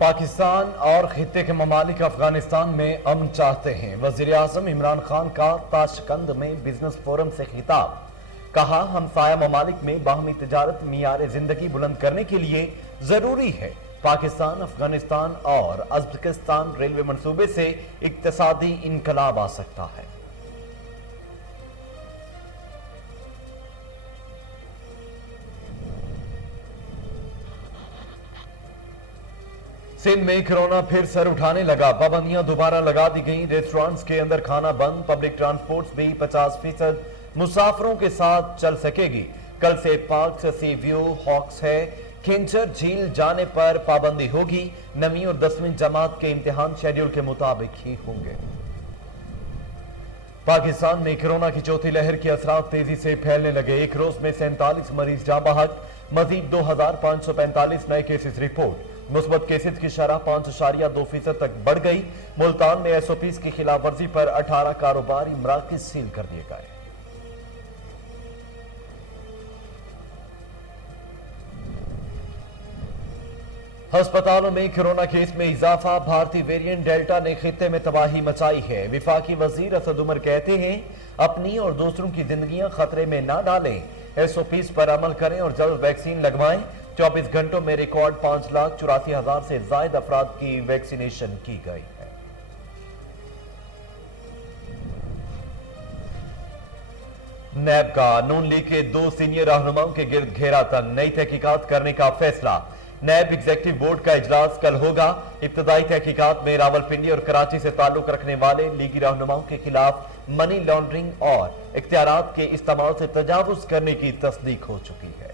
پاکستان اور خطے کے ممالک افغانستان میں امن چاہتے ہیں۔ وزیر اعظم عمران خان کا تاشقند میں بزنس فورم سے خطاب، کہا ہمسایہ ممالک میں باہمی تجارت معیار زندگی بلند کرنے کے لیے ضروری ہے۔ پاکستان، افغانستان اور ازبکستان ریلوے منصوبے سے اقتصادی انقلاب آ سکتا ہے۔ سندھ میں کرونا پھر سر اٹھانے لگا، پابندیاں دوبارہ لگا دی گئیں، ریسٹورانٹس کے اندر کھانا بند، پبلک ٹرانسپورٹس بھی 50% مسافروں کے ساتھ چل سکے گی۔ کل سے پارک سی ویو، ہاکس ہے، کھنچر جھیل جانے پر پابندی ہوگی۔ 9ویں اور 10ویں جماعت کے امتحان شیڈول کے مطابق ہی ہوں گے۔ پاکستان میں کرونا کی چوتھی لہر کے اثرات تیزی سے پھیلنے لگے، ایک روز میں 47 مریض جاں بحق، مزید 2545 نئے کیسز رپورٹ۔ مثبت کیسز کی شرح 5.2% تک بڑھ گئی۔ ملتان میں ایس او پیز کی خلاف ورزی پر 18 کاروباری مراکز سیل کر دیے گئے۔ ہسپتالوں میں کرونا کیس میں اضافہ، بھارتی ویرینٹ ڈیلٹا نے خطے میں تباہی مچائی ہے۔ وفاقی وزیر اسد عمر کہتے ہیں اپنی اور دوسروں کی زندگیاں خطرے میں نہ ڈالیں، ایس او پیز پر عمل کریں اور جلد ویکسین لگوائیں۔ 24 گھنٹوں میں ریکارڈ 5,84,000 سے زائد افراد کی ویکسینیشن کی گئی ہے۔ نیب کا نون لیگ کے 2 سینئر رہنماؤں کے گرد گھیرا تنگ، نئی تحقیقات کرنے کا فیصلہ۔ نیب ایگزیکٹو بورڈ کا اجلاس کل ہوگا۔ ابتدائی تحقیقات میں راولپنڈی اور کراچی سے تعلق رکھنے والے لیگی رہنماؤں کے خلاف منی لانڈرنگ اور اختیارات کے استعمال سے تجاوز کرنے کی تصدیق ہو چکی ہے۔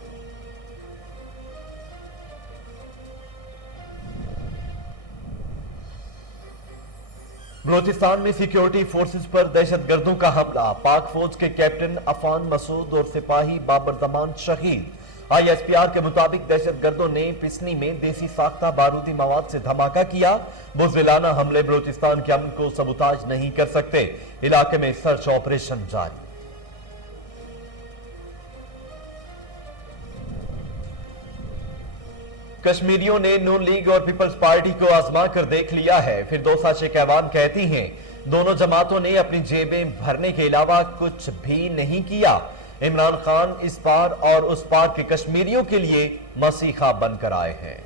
بلوچستان میں سیکیورٹی فورسز پر دہشت گردوں کا حملہ، پاک فوج کے کیپٹن عفان مسعود اور سپاہی بابر زمان شہید۔ آئی ایس پی آر کے مطابق دہشت گردوں نے پسنی میں دیسی ساختہ بارودی مواد سے دھماکہ کیا۔ بزدلانہ حملے بلوچستان کے امن کو سبوتاژ نہیں کر سکتے، علاقے میں سرچ آپریشن جاری۔ کشمیریوں نے نون لیگ اور پیپلز پارٹی کو آزما کر دیکھ لیا ہے، فردوسہ شیخیوان کہتی ہیں دونوں جماعتوں نے اپنی جیبیں بھرنے کے علاوہ کچھ بھی نہیں کیا۔ عمران خان اس پار اور اس پار کے کشمیریوں کے لیے مسیحا بن کر آئے ہیں۔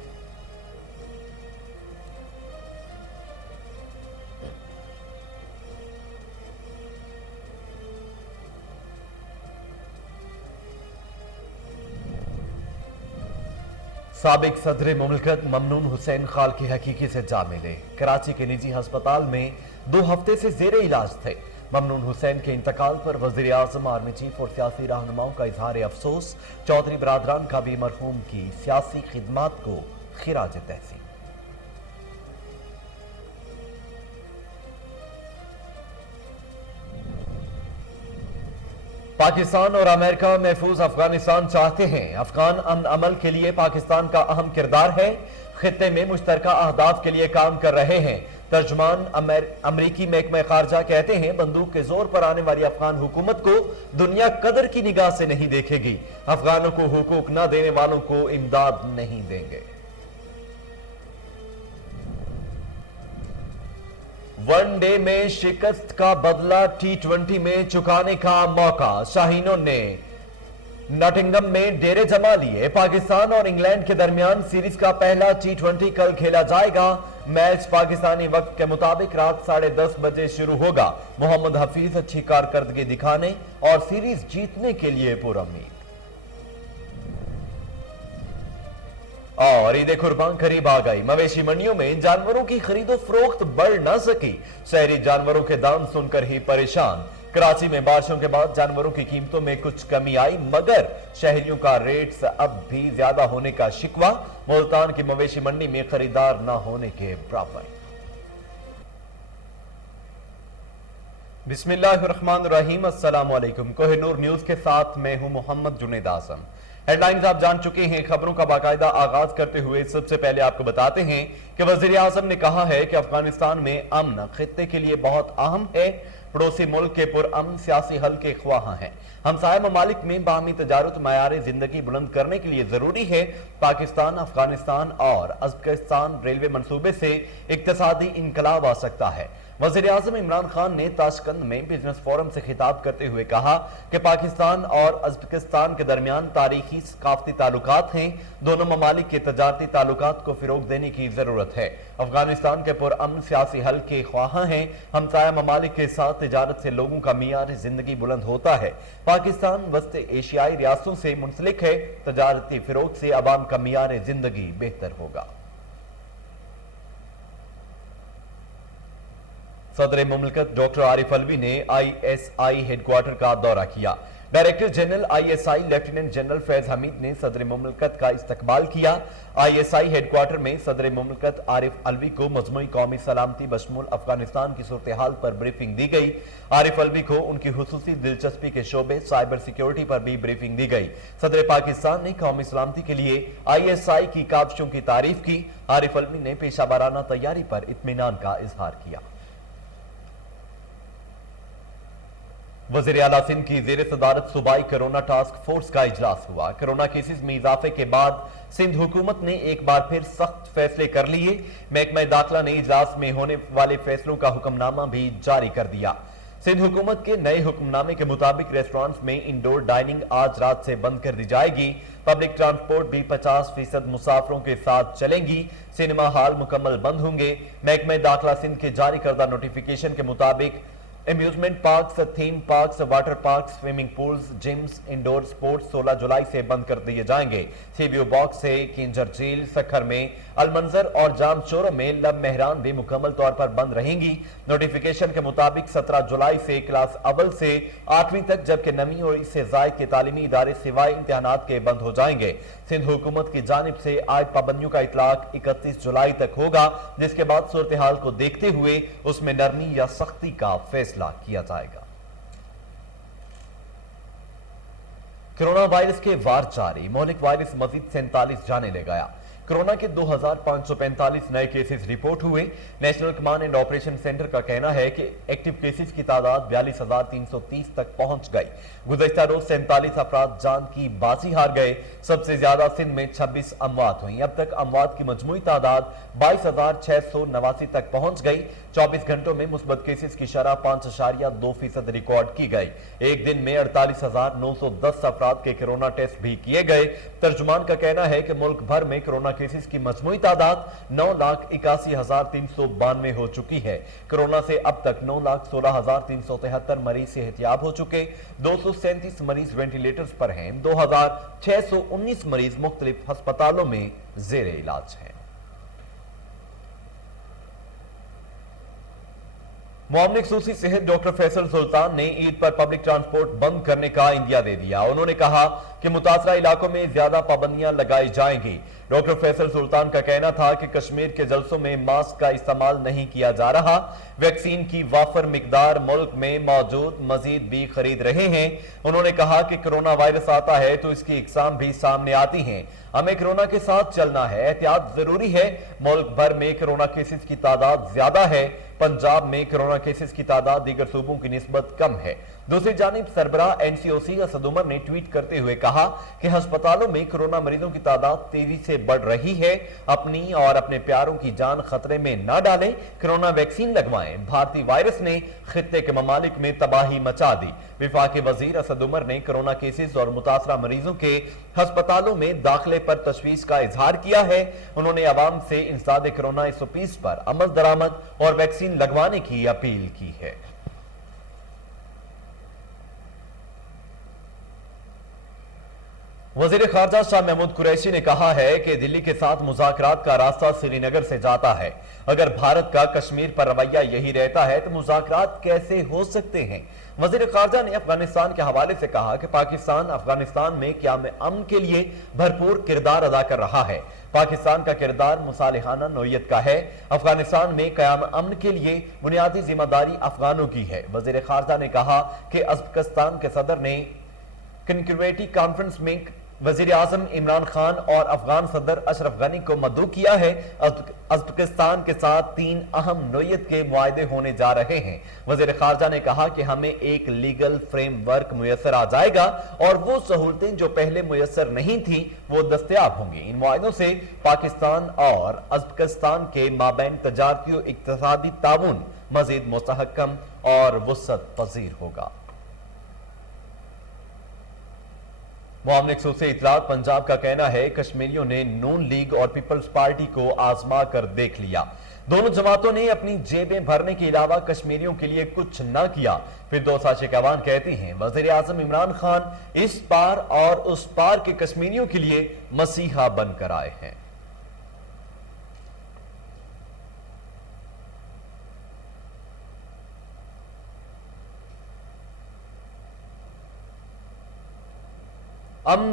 سابق صدر مملکت ممنون حسین خال کی حقیقی سے جا ملے، کراچی کے نجی ہسپتال میں 2 ہفتے سے زیر علاج تھے۔ ممنون حسین کے انتقال پر وزیر اعظم، آرمی چیف اور سیاسی رہنماؤں کا اظہار افسوس، چودھری برادران کا بھی مرحوم کی سیاسی خدمات کو خراج تحسین۔ پاکستان اور امریکہ محفوظ افغانستان چاہتے ہیں، افغان امن عمل کے لیے پاکستان کا اہم کردار ہے، خطے میں مشترکہ اہداف کے لیے کام کر رہے ہیں۔ ترجمان امریکی محکمہ خارجہ کہتے ہیں بندوق کے زور پر آنے والی افغان حکومت کو دنیا قدر کی نگاہ سے نہیں دیکھے گی، افغانوں کو حقوق نہ دینے والوں کو امداد نہیں دیں گے۔ ون ڈے میں شکست کا بدلہ T20 میں چکانے کا موقع، شاہینوں نے ناٹنگم میں ڈیرے جما لیے۔ پاکستان اور انگلینڈ کے درمیان سیریز کا پہلا T20 کل کھیلا جائے گا، میچ پاکستانی وقت کے مطابق رات 10:30 بجے شروع ہوگا۔ محمد حفیظ اچھی کارکردگی دکھانے اور سیریز جیتنے کے لیے پرامید۔ اور عید قربان قریب آ گئی، مویشی منڈیوں میں جانوروں کی خرید و فروخت بڑھ نہ سکی، شہری جانوروں کے دام سن کر ہی پریشان۔ کراچی میں بارشوں کے بعد جانوروں کی قیمتوں میں کچھ کمی آئی، مگر شہریوں کا ریٹس اب بھی زیادہ ہونے کا شکوہ، ملتان کی مویشی منڈی میں خریدار نہ ہونے کے برابر۔ بسم اللہ الرحمن الرحیم، السلام علیکم۔ کوہ نور نیوز کے ساتھ میں ہوں محمد جنید اعظم۔ हेड लाइन्स आप जान चुके हैं। खबरों का बाकायदा आगाज करते हुए सबसे पहले आपको बताते हैं कि वजीर आजम ने कहा है कि अफगानिस्तान में अमन खित्ते के लिए बहुत अहम है। पड़ोसी मुल्क के पुरअमन सियासी हल के ख्वाह हैं। हमसाया ममालिक में बाहमी तजारुत मयार जिंदगी बुलंद करने के लिए जरूरी है। पाकिस्तान, अफगानिस्तान और उज़्बेकिस्तान रेलवे मंसूबे से इक्तिसादी इनकलाब आ सकता है। वज़ीर आज़म इमरान खान ने ताशकंद में बिजनेस फोरम से खिताब करते हुए कहा कि पाकिस्तान और उज़्बेकिस्तान के दरमियान तारीखी सकाफती ताल्लुकात हैं। दोनों ममालिक के तजारती ताल्लुकात को फिरोग देने की जरूरत है। अफगानिस्तान के पुरअमन सियासी हल के ख्वाह हैं। हमसाया ममालिक के साथ तिजारत से लोगों का मियार जिंदगी बुलंद होता है। पाकिस्तान वस्त एशियाई रियासतों से मुंसलिक है। तजारती फिरोग से अवाम का मियार जिंदगी बेहतर होगा। सदर मुमलिकत डॉक्टर आरिफ अलवी ने ISI हेडक्वार्टर का दौरा किया। Director general ISI lieutenant general Faiz Hamid ने सदर मुमलिकत का इस्तकबाल किया। ISI हेडक्वार्टर में सदर मुमलिकत आरिफ अलवी को मजमूई कौमी सलामती बशमूल अफगानिस्तान की सूरत हाल पर ब्रीफिंग दी गई। आरिफ अलवी को उनकी खुसूसी दिलचस्पी के शोबे साइबर सिक्योरिटी पर भी ब्रीफिंग दी गई। सदर पाकिस्तान ने कौमी सलामती के लिए ISI की काविशों की तारीफ की। आरिफ अलवी ने पेशा वाराना तैयारी पर इत्मीनान का इजहार किया। वज़ीर आला सिंध की ज़ेर सदारत सूबाई कोरोना टास्क फोर्स का इजलास हुआ। कोरोना केसेस में इजाफे के बाद सिंध हुकूमत ने एक बार फिर सख्त फैसले कर लिए। महकमा दाखिला ने इजलास में होने वाले फैसलों का हुक्मनामा भी जारी कर दिया। सिंध हुकूमत के नए हुक्मनामे के मुताबिक रेस्टोरेंट्स में इंडोर डाइनिंग आज रात से बंद कर दी जाएगी। पब्लिक ट्रांसपोर्ट भी 50% मुसाफिरों के साथ चलेंगी। सिनेमा हॉल मुकम्मल बंद होंगे। महकमा दाखिला सिंध के जारी करदा नोटिफिकेशन के मुताबिक amusement parks, theme parks, water parks, swimming pools, gyms, indoor sports 16 जुलाई से बंद कर दिए जाएंगे। सीबीओ बॉक्स से किंजर झील, सखर में, अलमंजर और जाम चोरों में लब मेहरान भी मुकम्मल तौर पर बंद रहेंगी। नोटिफिकेशन के मुताबिक 17 जुलाई से क्लास अव्वल से 8वीं तक, जबकि 9वीं और इससे जायद के तालीमी इदारे सिवाय इम्तिहानात के बंद हो जाएंगे। सिंध हुकूमत की जानिब से आयद पाबंदियों का इतलाक 31 जुलाई तक होगा, जिसके बाद सूरत हाल को देखते हुए उसमें नरमी या सख्ती का फैसला किया जाएगा। कोरोना वायरस के वार जारी, मौलिक वायरस मजीद 47 जाने ले गया। कोरोना के 2545 नए केसेस रिपोर्ट हुए। National command and operation centre का कहना है कि एक्टिव केसेस की तादाद 42,330 तक पहुंच गई। गुज़श्ता रोज 47 अफराद जान की बाजी हार गए। सबसे ज्यादा सिंध में 26 अमवात हुई। अब तक अमवात की मजमूई तादाद 22,689 तक पहुंच गई। 24 घंटों में मुस्बत केसेस की शरह 5.2% रिकॉर्ड की गई। एक दिन में 48,910 अफराद के कोरोना टेस्ट भी किए गए। तर्जुमान का कहना है कि मुल्क भर में कोरोना केसेस की मजमूई तादाद 9,81,392 हो चुकी है। कोरोना से अब तक 9,16,373 मरीज सेहतियाब हो चुके। 237 मरीज वेंटिलेटर्स पर हैं। 2,619 मरीज मुख्तलिफ अस्पतालों में जेर इलाज हैं। मुआवनिक सूसी सेहत डॉक्टर फैसल सुल्तान ने ईद पर पब्लिक ट्रांसपोर्ट बंद करने का इंदिया दे दिया। उन्होंने कहा कि मुतासरा इलाकों में ज्यादा पाबंदियां लगाई जाएंगी। डॉक्टर फैसल सुल्तान का कहना था कि कश्मीर के जलसों में मास्क का इस्तेमाल नहीं किया जा रहा। वैक्सीन की वाफर मिकदार मुल्क में मौजूद, मजीद भी खरीद रहे हैं। उन्होंने कहा कि कोरोना वायरस आता है तो इसकी इकसाम भी सामने आती हैं। हमें कोरोना के साथ चलना है, एहतियात जरूरी है। मुल्क भर में कोरोना केसेस की तादाद ज्यादा है। पंजाब में कोरोना केसेस की तादाद दीगर सूबों की निस्बत कम है। दूसरी जानिब सरबराह NCOC असद उमर ने ट्वीट करते हुए कहा कि अस्पतालों में कोरोना मरीजों की तादाद तेजी से बढ़ रही है। अपनी और अपने प्यारों की जान खतरे में न डालें, कोरोना वैक्सीन लगवाएं। भारतीय वायरस ने खित्ते के ममालिक में तबाही मचा दी। विफाकी वजीर असद उमर ने कोरोना केसेस और मुतासरा मरीजों के अस्पतालों में दाखिले पर तशवीश का इजहार किया है। उन्होंने अवाम से इंसदाद कोरोना 120 पर अमल दरामद और वैक्सीन लगवाने की अपील की है। वजीर खारजा शाह महमूद कुरैशी ने कहा है कि दिल्ली के साथ मुज़ाकरात का रास्ता श्रीनगर से जाता है। अगर भारत का कश्मीर पर रवैया यही रहता है तो मुज़ाकरात कैसे हो सकते हैं। वजीर खारजा ने अफगानिस्तान के हवाले से कहा कि पाकिस्तान अफगानिस्तान में क़याम अमन के लिए भरपूर किरदार अदा कर रहा है। पाकिस्तान का किरदार मुसालिहाना नौयत का है। अफगानिस्तान में क़याम अमन के लिए बुनियादी जिम्मेदारी अफगानों की है। वजीर खारजा ने कहा कि उज़्बेकिस्तान के सदर ने कन्क्यूरेटिव कॉन्फ्रेंस में وزیر اعظم عمران خان اور افغان صدر اشرف غنی کو مدعو کیا ہے۔ ازبکستان کے ساتھ 3 اہم نوعیت کے معاہدے ہونے جا رہے ہیں۔ وزیر خارجہ نے کہا کہ ہمیں ایک لیگل فریم ورک میسر آ جائے گا اور وہ سہولتیں جو پہلے میسر نہیں تھیں وہ دستیاب ہوں گی۔ ان معاہدوں سے پاکستان اور ازبکستان کے مابین تجارتی و اقتصادی تعاون مزید مستحکم اور وسعت پذیر ہوگا۔ معاملے خصوصی اطلاعات پنجاب کا کہنا ہے کشمیریوں نے نون لیگ اور پیپلز پارٹی کو آزما کر دیکھ لیا۔ دونوں جماعتوں نے اپنی جیبیں بھرنے کے علاوہ کشمیریوں کے لیے کچھ نہ کیا۔ پھر دو شیکاوان کہتی ہیں وزیر اعظم عمران خان اس پار اور اس پار کے کشمیریوں کے لیے مسیحا بن کر آئے ہیں۔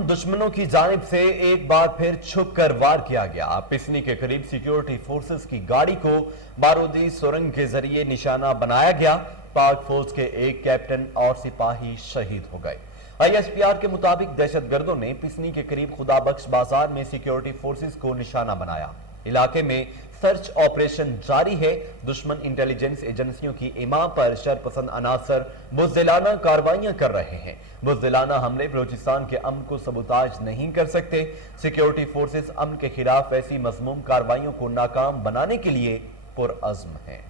دشمنوں کی جانب سے ایک بار پھر چھپ کر وار کیا گیا۔ پسنی کے قریب سیکیورٹی فورسز کی گاڑی کو بارودی سرنگ کے ذریعے نشانہ بنایا گیا۔ پاک فوج کے ایک کیپٹن اور سپاہی شہید ہو گئے۔ ISPR کے مطابق دہشت گردوں نے پسنی کے قریب خدا بخش بازار میں سیکیورٹی فورسز کو نشانہ بنایا۔ علاقے میں سرچ آپریشن جاری ہے۔ دشمن انٹیلیجنس ایجنسیوں کی اما پر شرپسند عناصر بزدلانہ کارروائیاں کر رہے ہیں۔ بزدلانہ حملے بلوچستان کے امن کو سبوتاج نہیں کر سکتے۔ سیکیورٹی فورسز امن کے خلاف ایسی مذموم کارروائیوں کو ناکام بنانے کے لیے پرعزم ہیں۔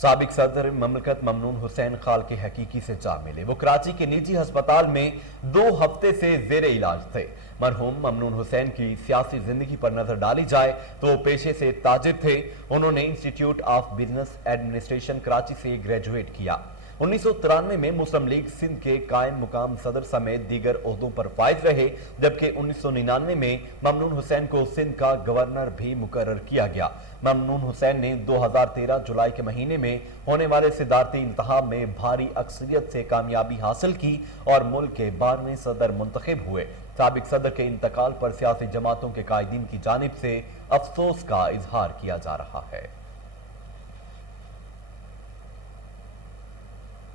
سابق صدر مملکت ممنون حسین خال کے حقیقی سے جا ملے۔ وہ کراچی کے نجی ہسپتال میں 2 ہفتے سے زیر علاج تھے۔ مرحوم ممنون حسین کی سیاسی زندگی پر نظر ڈالی جائے تو وہ پیشے سے تاجر تھے۔ انہوں نے institute of business administration Karachi سے گریجویٹ کیا۔ 1993 میں مسلم لیگ سندھ کے قائم مقام صدر سمیت دیگر عہدوں پر فائز رہے، جبکہ 1999 میں ممنون حسین کو سندھ کا گورنر بھی مقرر کیا گیا۔ ممنون حسین نے 2013 جولائی کے مہینے میں ہونے والے صدارتی انتخاب میں بھاری اکثریت سے کامیابی حاصل کی اور ملک کے 12ویں صدر منتخب ہوئے۔ سابق صدر کے انتقال پر سیاسی جماعتوں کے قائدین کی جانب سے افسوس کا اظہار کیا جا رہا ہے۔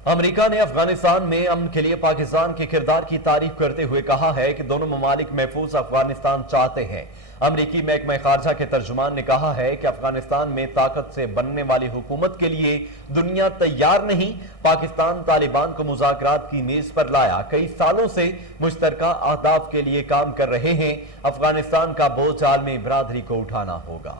امریکہ نے افغانستان میں امن کے لیے پاکستان کے کردار کی تعریف کرتے ہوئے کہا ہے کہ دونوں ممالک محفوظ افغانستان چاہتے ہیں۔ امریکی محکمہ خارجہ کے ترجمان نے کہا ہے کہ افغانستان میں طاقت سے بننے والی حکومت کے لیے دنیا تیار نہیں۔ پاکستان طالبان کو مذاکرات کی میز پر لایا، کئی سالوں سے مشترکہ اہداف کے لیے کام کر رہے ہیں۔ افغانستان کا بوجھ عالمی برادری کو اٹھانا ہوگا۔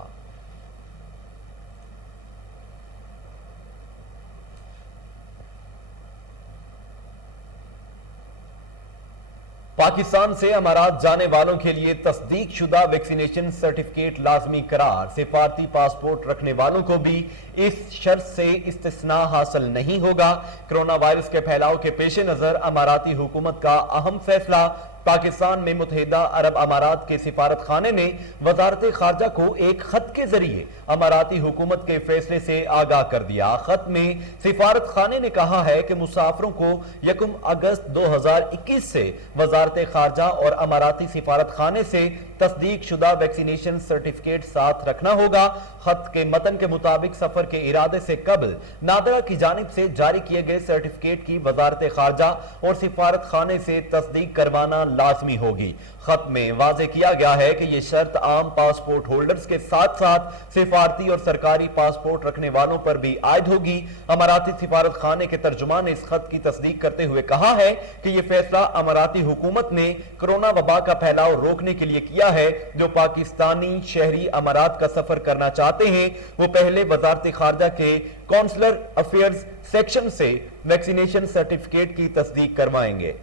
پاکستان سے امارات جانے والوں کے لیے تصدیق شدہ ویکسینیشن سرٹیفکیٹ لازمی قرار۔ سفارتی پاسپورٹ رکھنے والوں کو بھی اس شرط سے استثناء حاصل نہیں ہوگا۔ کرونا وائرس کے پھیلاؤ کے پیش نظر اماراتی حکومت کا اہم فیصلہ۔ پاکستان میں متحدہ عرب امارات کے سفارت خانے نے وزارت خارجہ کو ایک خط کے ذریعے اماراتی حکومت کے فیصلے سے آگاہ کر دیا۔ خط میں سفارت خانے نے کہا ہے کہ مسافروں کو 1 اگست 2021 سے وزارت خارجہ اور اماراتی سفارت خانے سے تصدیق شدہ ویکسینیشن سرٹیفکیٹ ساتھ رکھنا ہوگا۔ خط کے متن کے مطابق سفر کے ارادے سے قبل نادرہ کی جانب سے جاری کیے گئے سرٹیفکیٹ کی وزارت خارجہ اور سفارت خانے سے تصدیق کروانا لازمی ہوگی۔ خط میں واضح کیا گیا ہے کہ یہ شرط عام پاسپورٹ ہولڈرز کے ساتھ ساتھ سفارتی اور سرکاری پاسپورٹ رکھنے والوں پر بھی عائد ہوگی۔ اماراتی سفارت خانے کے ترجمان نے اس خط کی تصدیق کرتے ہوئے کہا ہے کہ یہ فیصلہ اماراتی حکومت نے کرونا وبا کا پھیلاؤ روکنے کے لیے کیا ہے۔ جو پاکستانی شہری امارات کا سفر کرنا چاہتے ہیں وہ پہلے وزارت خارجہ کے کونسلر افیئرز سیکشن سے ویکسینیشن سرٹیفکیٹ کی تصدیق کروائیں گے۔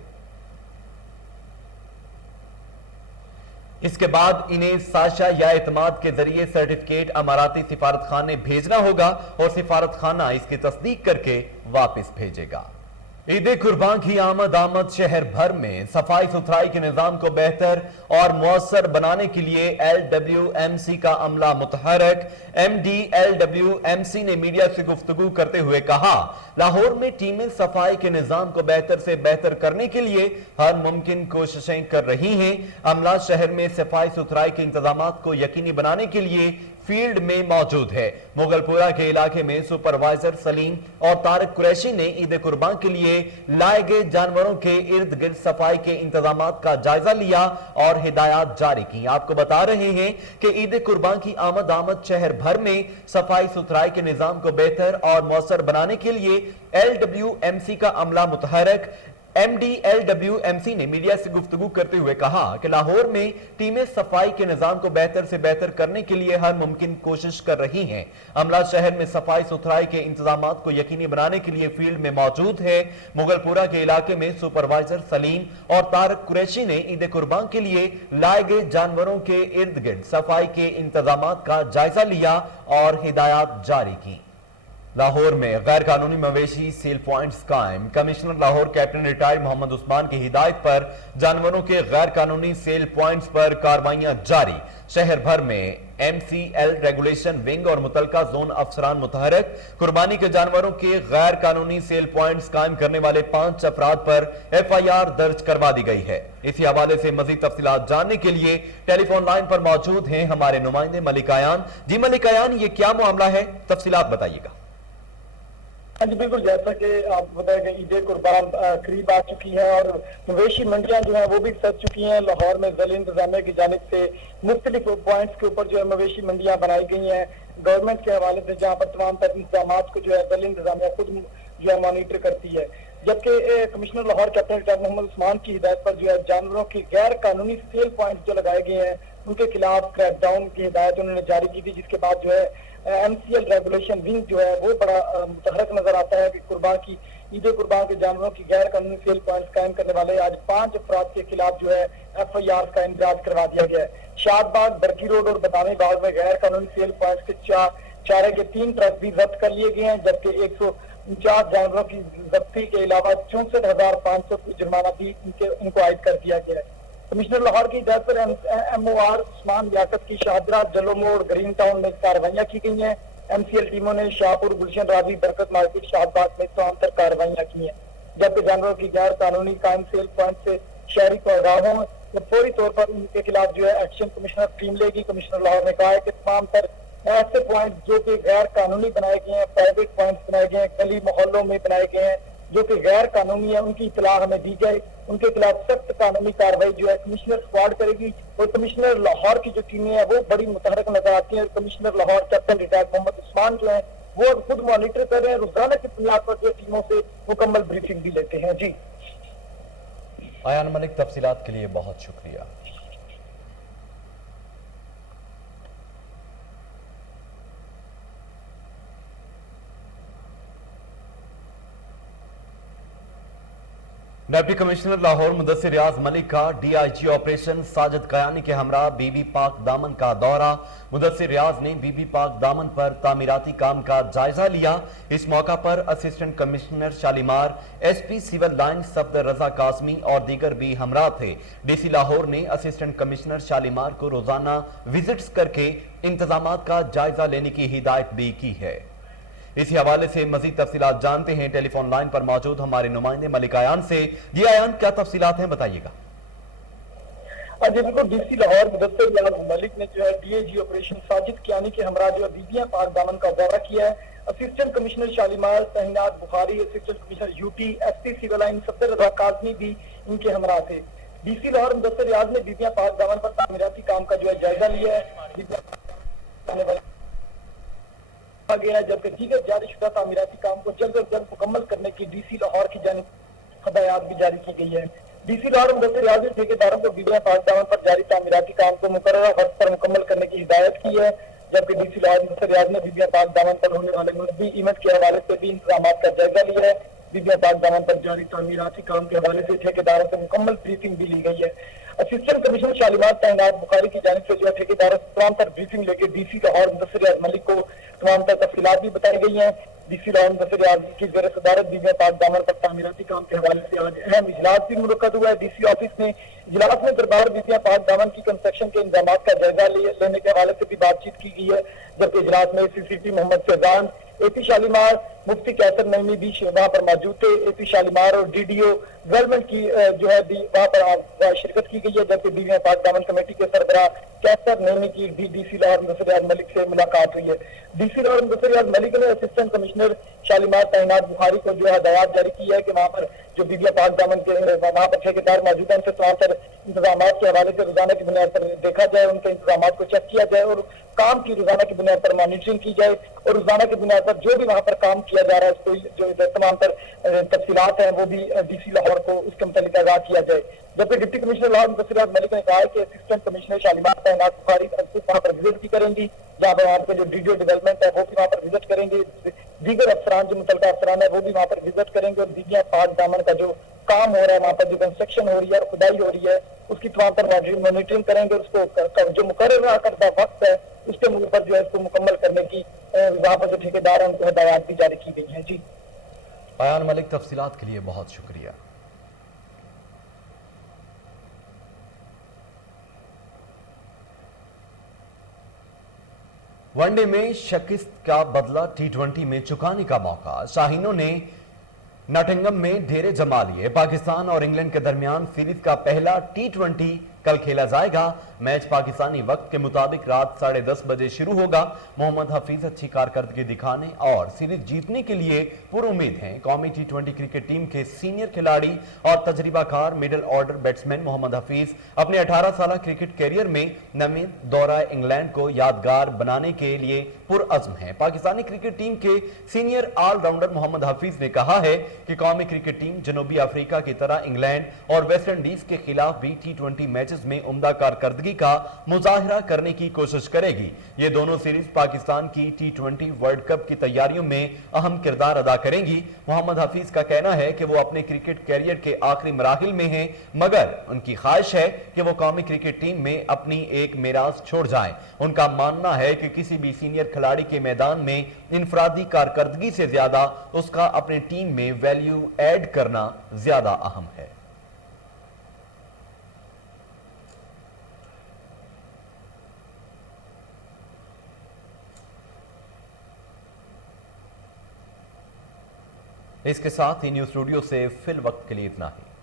اس کے بعد انہیں ساشا یا اعتماد کے ذریعے سرٹیفکیٹ اماراتی سفارت خانے بھیجنا ہوگا اور سفارت خانہ اس کی تصدیق کر کے واپس بھیجے گا۔ عید قربان کی آمد شہر بھر میں صفائی ستھرائی کے نظام کو بہتر اور مؤثر بنانے کے لیے LWMC کا عملہ متحرک۔ MD LWMC نے میڈیا سے گفتگو کرتے ہوئے کہا لاہور میں ٹیمیں صفائی کے نظام کو بہتر سے بہتر کرنے کے لیے ہر ممکن کوششیں کر رہی ہیں۔ عملہ شہر میں صفائی ستھرائی کے انتظامات کو یقینی بنانے کے لیے फील्ड में मौजूद है। मुगलपुरा के इलाके में सुपरवाइजर सलीम और तारिक कुरैशी ने ईद कुर्बान के लिए लाए गए जानवरों के इर्द गिर्द सफाई के इंतजामात का जायजा लिया और हिदायत जारी की। आपको बता रहे हैं कि ईद कुर्बान की आमद शहर भर में सफाई सुथराई के निजाम को बेहतर और मौसर बनाने के लिए LWMC का अमला मुतहरक MD LWMC ने मीडिया से गुफ्तगू करते हुए कहा कि लाहौर में टीमें सफाई के निजाम को बेहतर से बेहतर करने के लिए हर मुमकिन कोशिश कर रही हैं। अमला शहर में सफाई सुथराई के इंतजामात को यकीनी बनाने के लिए फील्ड में मौजूद है। मुगलपुरा के इलाके में सुपरवाइजर सलीम और तारिक कुरैशी ने ईद कुर्बान के लिए लाए गए जानवरों के इर्द गिर्द सफाई के इंतजामात का जायजा लिया और हिदायत जारी की। लाहौर में गैर कानूनी मवेशी सेल पॉइंट्स कायम। Commissioner Lahore captain retired Mohammad Usman की हिदायत पर जानवरों के गैर कानूनी सेल पॉइंट्स पर कार्रवाइयां जारी। शहर भर में MCL रेगुलेशन विंग और मुतलका जोन अफसरान मुतहरक। कुर्बानी के जानवरों के गैर कानूनी सेल पॉइंट्स कायम करने वाले 5 अफराद पर FIR दर्ज करवा दी गई है। इसी हवाले से मजीद तफसीलात जानने के लिए टेलीफोन लाइन पर मौजूद हैं हमारे नुमाइंदे मलिक आयान। जी मलिक आयान, ये क्या मामला है, तफसीलात बताइएगा। हाँ जी बिल्कुल, जैसा कि आप बताया कि ईद कुर्बान करीब आ चुकी है और मवेशी मंडियां जो है वो भी सज चुकी हैं। लाहौर में ज़िला इंतजामिया की जानिब से मुख्तलिफ पॉइंट्स के ऊपर जो है मवेशी मंडियां बनाई गई हैं गवर्नमेंट के हवाले से, जहाँ पर तमाम तर इंतजाम को जो है ज़िला इंतजामिया खुद जो है मॉनिटर करती है। जबकि commissioner Lahore captain retired Mohammad Usman की हिदायत पर जो है जानवरों के गैर कानूनी सेल पॉइंट्स जो लगाए गए हैं उनके खिलाफ क्रैकडाउन की हिदायत उन्होंने जारी की थी, जिसके बाद जो है MCL रेगुलेशन विंग जो है वो बड़ा मुतहरक नजर आता है कि कुर्बान की ईद कुर्बान के जानवरों की गैर कानूनी सेल पॉइंट्स कायम करने वाले आज 5 अफराद के खिलाफ जो है FIR का इंदराज करवा दिया गया है। शादबाग, बरकी रोड और बदामी बाग में गैर कानूनी सेल पॉइंट्स के चारे के 3 ट्रक भी जब्त कर लिए गए हैं, जबकि 149 जानवरों की जब्ती के अलावा 64,500 जुर्माना भी इनको आयद कर दिया गया है। कमिश्नर लाहौर की हिदायत पर MOR उस्मान लियाकत की शाहदरा, जलो मोड़, ग्रीन टाउन में कार्रवाइयां की गई हैं। MCL टीमों ने शाहपुर, गुलशन राजी, बरकत मार्केट, शाहबाग में तमाम तर कार्रवाइयां की हैं। जबकि जानवरों की गैर कानूनी कायम सेल पॉइंट से शहरी को आगाह हों तो फौरी तौर पर उनके खिलाफ जो है एक्शन कमिश्नर टीम लेगी। कमिश्नर लाहौर ने कहा है कि तमाम तर ऐसे पॉइंट जो कि गैर कानूनी बनाए गए हैं, प्राइवेट पॉइंट बनाए गए हैं, गली मोहल्लों में बनाए गए हैं जो कि गैर कानूनी है, उनकी इतला हमें दी जाए। उनके खिलाफ सख्त कानूनी कार्रवाई जो है कमिश्नर स्क्वाड करेगी और कमिश्नर लाहौर की जो टीमें हैं वो बड़ी मुतहरक नजर आती है। और commissioner Lahore captain retired Mohammad Usman जो है वो अब खुद मॉनिटर कर रहे हैं, रोजाना की बुनियाद पर जो टीमों से मुकम्मल ब्रीफिंग भी लेते हैं। जी आयान मलिक, तफसीलात के लिए बहुत शुक्रिया। डिप्टी कमिश्नर लाहौर मुदस्सिर रियाज मलिक का DIG ऑपरेशन साजिद कयानी के हमरा बीबी पाक दामन का दौरा। मुदस्सिर रियाज ने बीबी पाक दामन पर तामीराती काम का जायजा लिया। इस मौका पर assistant commissioner Shalimar, SP civil line Safdar Raza Qasmi और दीगर भी हमरा थे। DC लाहौर ने असिस्टेंट कमिश्नर शालीमार को रोजाना विजिट्स करके इंतजामात का जायजा लेने की हिदायत भी की है। इसी हवाले से मजीद तफसीलात जानते हैं टेलीफोन लाइन पर मौजूद हमारे नुमाइंदे मलिक आयान से। जी आयान, क्या तफसीलात हैं, बताइएगा। बिल्कुल, DC लाहौर मुदस्सिर रियाज मलिक ने जो है DIG ऑपरेशन साजिद कयानी के हमरा जो बीबियां पाक दामन का दौरा किया है। असिस्टेंट कमिश्नर शालीमार, तहीनात Bukhari, assistant commissioner UT, SP civil line Safdar Raza Qasmi भी इनके हमरा थे। DC लाहौर मुदस्सिर रियाज ने बीबियां पाक दामन पर तामीराती काम का जो है जायजा लिया है गया, जबकि दीगर जारीशुदा तामीराती काम को जल्द अज जल्द मुकम्मल करने की DC लाहौर की जानिब हदायत भी जारी की गई है। DC लाहौर मुदस्सिर रियाज ने ठेकेदारों को बीबियां पाक दामन पर जारी तामीराती काम को मुकर्ररा वक्त पर मुकम्मल करने की हिदायत की है, जबकि DC लाहौर मुदस्सिर रियाज ने बीबियां पाक दामन पर होने वाले मुस्बी इवेंट के हवाले से भी इंतजाम का जायजा लिया है। बीबियां पाक दामन पर जारी तामीराती काम के हवाले से ठेकेदारों से मुकम्मल ब्रीफिंग भी ली गई है। असिस्टेंट कमिश्नर शालीमार, तैनात बुखारी की जानिब से जो है ठेकेदारों से तमाम तर ब्रीफिंग लेके DC लाहौर मुदस्सिर रियाज मलिक को तमाम तर तफसीलात भी बताई गई हैं। DC लाहौर मुदस्सिर रियाज की ज़ेर सदारत बीबियां पाक दामन पर तामीराती काम के हवाले से आज अहम इजलास भी मुनक्कद हुआ है। DC ऑफिस ने इजलास में दरबार बीबियां पाक दामन की कंस्ट्रक्शन के इंतजाम का जायजा लेने के हवाले से भी बातचीत की गई है, जबकि इजलास में CCT मोहम्मद फैजान, AP शालीमार, मुफ्ती कैसर नईमी भी वहां पर मौजूद थे। एपी शालीमार और डीडीओ डेवलपमेंट की जो है वहां पर शिरकत की गई है, जबकि डीवीएम पाक दामन कमेटी के सरबराह कैसर नईमी की डीसी लाहौर मुदस्सिर रियाज मलिक से मुलाकात हुई है। डीसी लाहौर मुदस्सिर रियाज मलिक ने असिस्टेंट कमिश्नर शालीमार तैनात बुखारी को जो हदायत जारी की है कि वहां पर जो बीबीए पाक दामन के वहां पर ठेकेदार मौजूद हैं, उनसे तमाम तर इंतजाम के हवाले से रोजाना की बुनियाद पर देखा जाए, उनके इंतजाम को चेक किया जाए और काम की रोजाना की बुनियाद पर मॉनिटरिंग की जाए और रोजाना की बुनियाद पर जो भी वहां पर काम किया जा रहा है उसको जो तमाम तर तफसीलात हैं वो भी डीसी लाहौर को उसके मुतालिक आगाह किया जाए। जबकि डिप्टी कमिश्नर लाहौर मुदस्सिर रियाज मलिक ने कहा है कि असिस्टेंट कमिश्नर शालीमार तैनात बुखारी वहां पर विजिट भी करेंगी, जहाँ पर वहां पर जो डीडीओ डेवलपमेंट है वो भी वहां पर विजिट करेंगे, दीगर अफसरान जो मुतलका अफसरान है वो भी वहां पर विजिट करेंगे और बीबीए पाक दामन का जो काम हो रहा है, वहां पर जो कंस्ट्रक्शन हो रही है और खुदाई हो रही है उसकी तमाम पर मॉनिटरिंग करेंगे। उसको जो मुकर्रर करता वक्त है उसके ऊपर जो है इसको मुकम्मल करने की वहां पर जो ठेकेदार है उनको हदायत भी जारी की गई है। जी अयान मलिक, तफसीलात के लिए बहुत शुक्रिया। वनडे में शिकस्त का बदला टी20 में चुकाने का मौका, शाहीनों ने नॉटिंघम में डेरे जमा लिए। पाकिस्तान और इंग्लैंड के दरमियान सीरीज का पहला टी20 कल खेला जाएगा। मैच पाकिस्तानी वक्त के मुताबिक रात 10:30 बजे शुरू होगा। मोहम्मद हफीज अच्छी कारकर्दगी दिखाने और सीरीज जीतने के लिए पुरुम्मीद हैं। कौमी टी20 क्रिकेट टीम के सीनियर खिलाड़ी और तजर्बाकार middle order batsman Mohammad Hafeez अपने 18 साल क्रिकेट कैरियर में नवीं दौरा इंग्लैंड को यादगार बनाने के लिए पुरअज़्म हैं। पाकिस्तानी क्रिकेट टीम के सीनियर ऑलराउंडर मोहम्मद हफीज ने कहा है कि कौमी क्रिकेट टीम जनूबी अफ्रीका की तरह इंग्लैंड और वेस्ट इंडीज के खिलाफ भी टी20 मैचेस में उम्दा कारकर्दगी का मुजाहिरा करने की कोशिश करेगी। ये दोनों सीरीज पाकिस्तान की टी20 वर्ल्ड कप की तैयारियों में अहम किरदार अदा करेंगी। मोहम्मद हफीज का कहना है कि वो अपने क्रिकेट कैरियर के आखिरी मराहिल में हैं, मगर उनकी ख्वाहिश है कि वो कौमी क्रिकेट टीम में अपनी एक मिरास छोड़ जाएं। उनका मानना है कि किसी भी सीनियर खिलाड़ी के मैदान में इनफरादी कारकर्दगी से ज्यादा उसका अपनी टीम में वैल्यू ऐड करना ज्यादा अहम है। इसके साथ ही न्यूज़ स्टूडियो से फिल वक्त के लिए इतना ही।